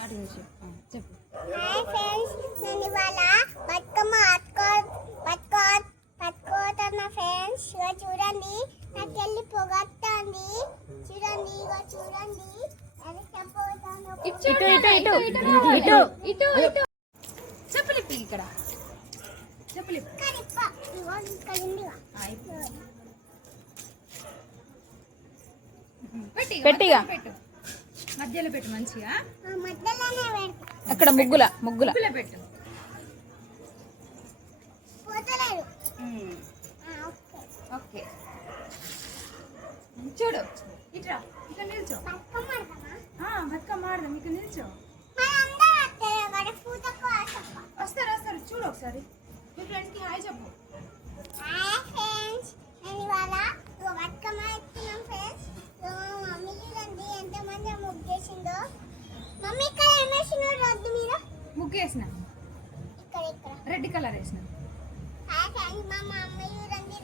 చెప్పు. Hi friends, నేను ఇవాళ బతుకమ్మ పట్టుకోతున్నా ఫ్రెండ్స్. ఇగో చూడండి, నాకు వెళ్ళి పొగొస్తుంది. చూడండి, ఇగో చూడండి, అది చెప్పబోతాను. చెప్పులు ఇక్కడ చెప్పులు పెట్టిగా పెట్టు, మధ్యలో పెట్టు, మంచిగా మధ్యలోనే అక్కడ ముగ్గుల పెట్టు. పోతలేదు. ఓకే, చూడు ఇట్రా, ఇక్కడ నిల్చో. బతుకమ్మ ఆడదాం, ఇక్కడ నిల్చో. వస్తారు చూడు ఒకసారి. మీ ఫ్రెండ్స్కి హాయ్ చెప్పు. హాయ్ ఫ్రెండ్స్, నేను ఇవాళ బతుకమ్మ ఎత్తున్నాం ఫ్రెండ్స్. మమ్మీ చూడండి ఎంతమంది ముగ్గేసిందో. మమ్మీ ఇక్కడ ఏం వేసినావు రోడ్డు మీద? ముగ్గు వేసిన, ఇక్కడ రెడ్ కలర్ వేసిన. హాయ్ ఫ్రెండ్స్, మా మమ్మీ చూడండి